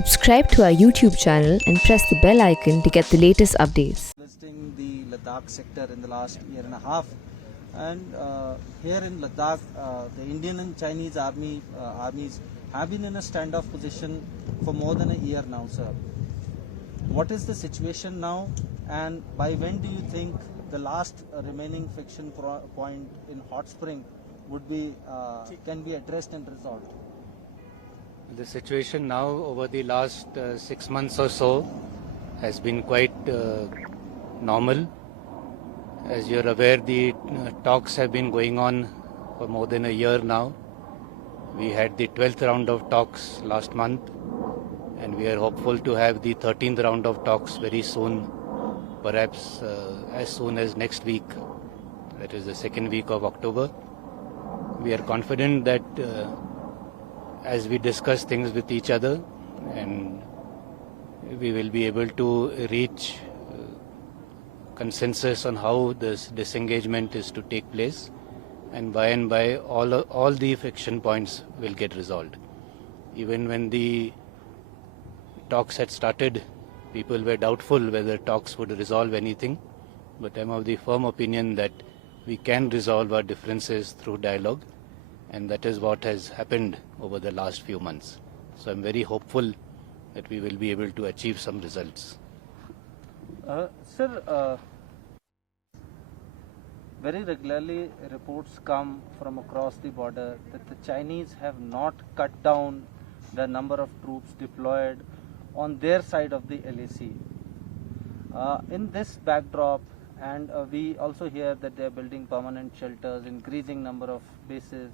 Subscribe to our YouTube channel and press the bell icon to get the latest updates. Visiting the Ladakh sector in the last year and a half, and here in Ladakh, the Indian and Chinese armies have been in a standoff position for more than a year now, sir. What is the situation now, and by when do you think the last remaining friction point in Hot Spring would be can be addressed and resolved? The situation now over the last 6 months or so has been quite normal. As you're aware, the talks have been going on for more than a year now. We had the 12th round of talks last month, and we are hopeful to have the 13th round of talks very soon, perhaps as soon as next week, that is the second week of October. We are confident that as we discuss things with each other, and we will be able to reach consensus on how this disengagement is to take place, and by all the friction points will get resolved. Even when the talks had started, people were doubtful whether talks would resolve anything, but I'm of the firm opinion that we can resolve our differences through dialogue, and that is what has happened over the last few months. So I'm very hopeful that we will be able to achieve some results. Sir, very regularly reports come from across the border that the Chinese have not cut down the number of troops deployed on their side of the LAC. In this backdrop, and we also hear that they are building permanent shelters, increasing number of bases.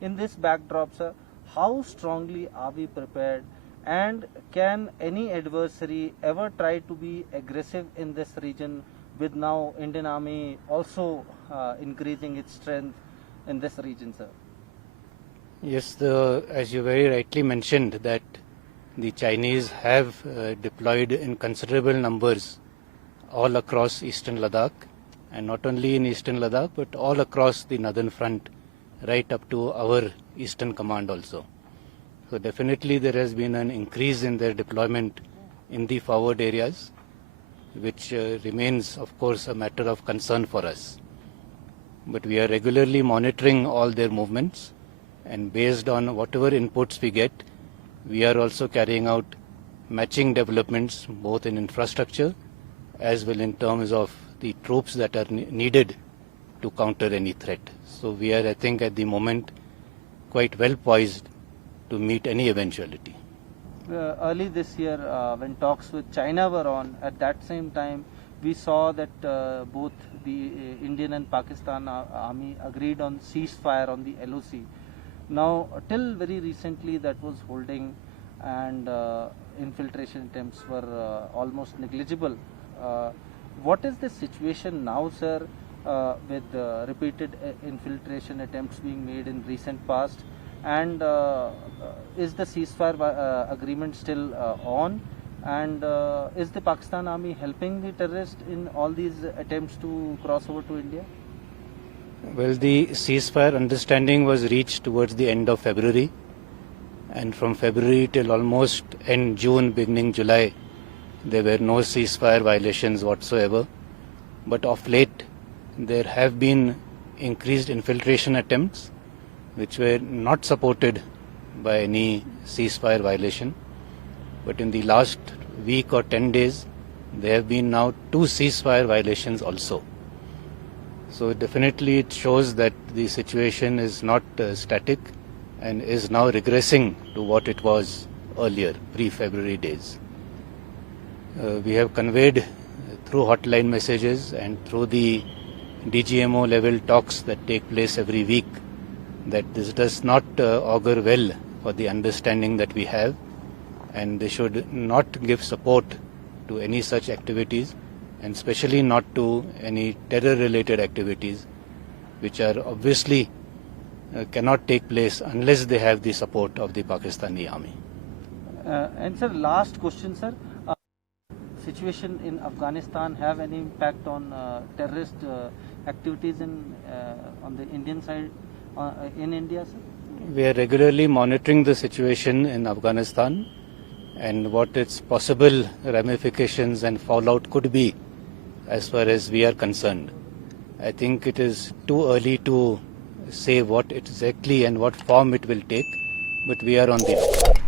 In this backdrop, sir, how strongly are we prepared, and can any adversary ever try to be aggressive in this region, with now Indian Army also increasing its strength in this region, sir? Yes, as you very rightly mentioned, that the Chinese have deployed in considerable numbers all across eastern Ladakh, and not only in eastern Ladakh but all across the northern front, right up to our eastern command also. So definitely there has been an increase in their deployment in the forward areas, which remains of course a matter of concern for us. But we are regularly monitoring all their movements, and based on whatever inputs we get, we are also carrying out matching developments both in infrastructure as well in terms of the troops that are needed to counter any threat. So we are, I think, at the moment quite well poised to meet any eventuality. Early this year, when talks with China were on, at that same time we saw that both the Indian and Pakistan army agreed on ceasefire on the LOC. Now, till very recently that was holding, and infiltration attempts were almost negligible. What is the situation now, sir, with repeated infiltration attempts being made in recent past, and is the ceasefire agreement still on, and is the Pakistan army helping the terrorists in all these attempts to cross over to India? Well, the ceasefire understanding was reached towards the end of February, and from February till almost end June, beginning July, there were no ceasefire violations whatsoever. But of late, there have been increased infiltration attempts which were not supported by any ceasefire violation. But in the last week or 10 days, there have been now 2 ceasefire violations also. So definitely it shows that the situation is not static and is now regressing to what it was earlier, pre-February days. We have conveyed through hotline messages and through the DGMO level talks that take place every week that this does not augur well for the understanding that we have, and they should not give support to any such activities, and especially not to any terror related activities which are obviously cannot take place unless they have the support of the Pakistani army. And sir, last question, sir. Situation in Afghanistan have any impact on terrorist activities on the Indian side in India, sir? We are regularly monitoring the situation in Afghanistan, and what its possible ramifications and fallout could be as far as we are concerned. I think it is too early to say what exactly and what form it will take, but we are on the